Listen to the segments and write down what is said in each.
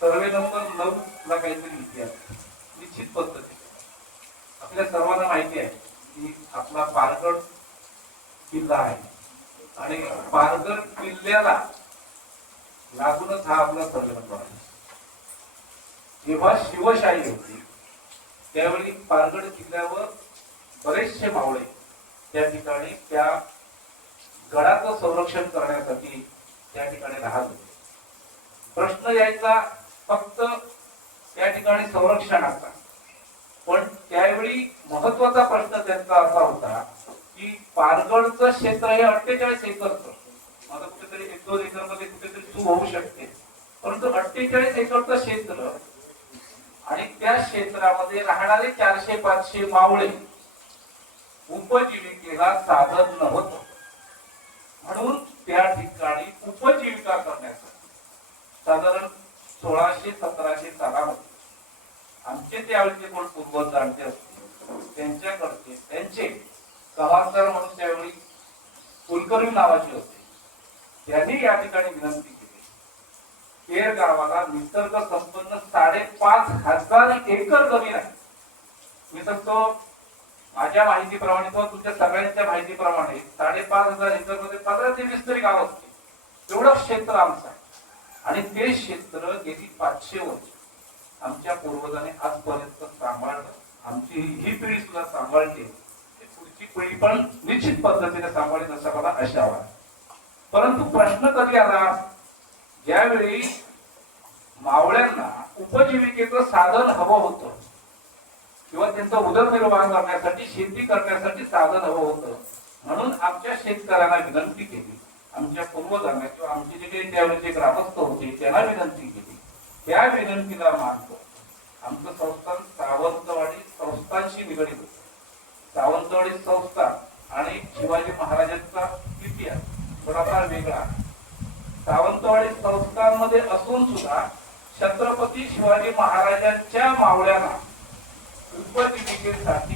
Survey number 9 ला काहीतरी इतिहास निश्चित पद्धतीने आपल्या सर्वांना माहिती आहे की आपला पारगड किल्ला आहे आणि पारगड किल्ल्याला लागूनच हा आपला सर्वे नंबर आहे. जेव्हा शिवशाही होती त्यावेळी पारगड किल्ल्यावर बरेचसे मावळे त्या ठिकाणी त्या गडाचं संरक्षण करण्यासाठी त्या ठिकाणी राहत होते. प्रश्न यायचा फक्त त्या ठिकाणी संरक्षणाचा, पण त्यावेळी महत्वाचा प्रश्न त्यांचा असा होता की पारगडचं क्षेत्र हे 48 एकरचं, माझं कुठेतरी 1-2 एकर मध्ये कुठेतरी चूक होऊ शकते, परंतु 48 एकरचं क्षेत्र आणि त्या क्षेत्रामध्ये राहणारे 400-500 मावळे उपजीविकेला साधन नव्हतं. म्हणून त्या ठिकाणी उपजीविका करण्यासाठी साधारण 1600-1700 सालामध्ये आमचे त्यावेळेचे कोण पूर्वज जाणते असतील त्यांच्याकडचे त्यांचे समाजदार म्हणून त्यावेळी कुलकर्णी नावाचे होते, त्यांनी या ठिकाणी विनंती केली. केर गावाला निसर्ग संपन्न 5,500 एकर जमीन आहे. मी सांगतो माझ्या माहितीप्रमाणे किंवा तुमच्या सगळ्यांच्या माहितीप्रमाणे 5,500 एकर मध्ये 15 ते 20 तरी गाव असते, एवढं क्षेत्र आमचं आहे. आणि ते क्षेत्र गेली 500 वर्ष आमच्या पूर्वजांनी आजपर्यंत सांभाळलं. आमची ही पिढी सुद्धा सांभाळते, पुढची पिढी पण निश्चित पद्धतीने सांभाळेल असं मला आशा वाटते. परंतु प्रश्न कधी आला ज्यावेळी मावळ्यांना उपजीविकेचं साधन हवं होतं किंवा त्यांचा उदरनिर्वाह करण्यासाठी शेती करण्यासाठी साधन हवं होतं. म्हणून आमच्या शेतकऱ्यांना विनंती केली, आमच्या पूर्वजांना किंवा आमचे जे काही त्यावेळेचे ग्रामस्थ होते त्यांना विनंती केली. त्या विनंतीला मानतो आमचं संस्थान सावंतवाडी संस्थांशी निगडित होतं. सावंतवाडी संस्थान आणि शिवाजी महाराजांचा इतिहास थोडाफार वेगळा. सावंतवाडी संस्थांमध्ये असून सुद्धा छत्रपती शिवाजी महाराजांच्या मावळ्यांना उपजीविकेसाठी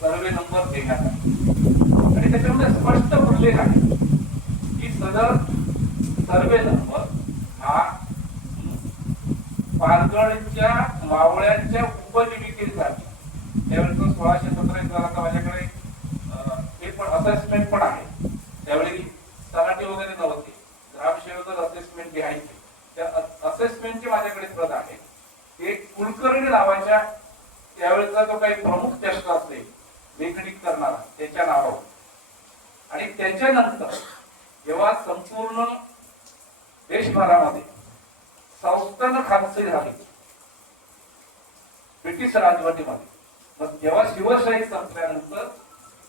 सर्वे नंबर देण्यात आला आणि त्याच्यामध्ये स्पष्ट उल्लेख आहे की सदर सर्वे नंबर हा पारगडच्या मावळ्यांच्या उपजीविकेसाठी त्यावेळेस 1617 एकराचा माझ्याकडे हे पण असेसमेंट पण आहे. त्यावेळी तलाठी वगैरे नव्हते, ग्रामसेवकच असेसमेंट घ्यायचे. त्या असेसमेंटची माझ्याकडे प्रत आहे. एक कुलकर्णी नावाच्या त्यावेळेचा जो काही प्रमुख चषक असेल लेखनिक करणारा त्याच्या नावावर, आणि त्याच्यानंतर जेव्हा संपूर्ण देशभरामध्ये संस्थान खालसे झाले ब्रिटिश राजवटीमध्ये, मग जेव्हा शिवशाही संपल्यानंतर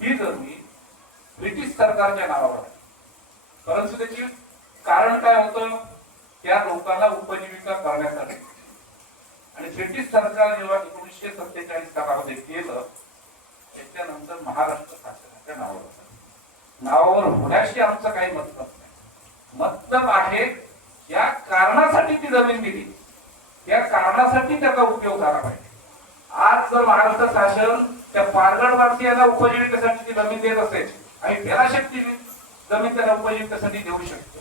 ही जमीन ब्रिटिश सरकारच्या नावावर आहे. परंतु त्याची कारण काय होतं, त्या लोकांना उपजीविका करण्यासाठी. आणि ब्रिटिश सरकार जेव्हा 1947 सालामध्ये केलं त्याच्यानंतर महाराष्ट्र शासनाच्या नावावर होण्याशी आमचं काही मतलब नाही. मतलब आहे या कारणासाठी ती जमीन दिली, त्या कारणासाठी त्याचा उपयोग झाला पाहिजे. आज जर महाराष्ट्र शासन त्या पारगडवासियांना उपजीविकेसाठी ती जमीन देत असेल आणि त्याला शक्ती जमीन त्याला उपजीविकेसाठी देऊ शकतो,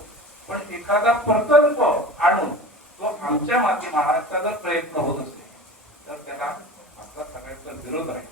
पण एखादा प्रकल्प आणून तो आमच्या माती महाराष्ट्राचा प्रयत्न होत असेल तर त्याला आपला सगळ्यांचा विरोध आहे.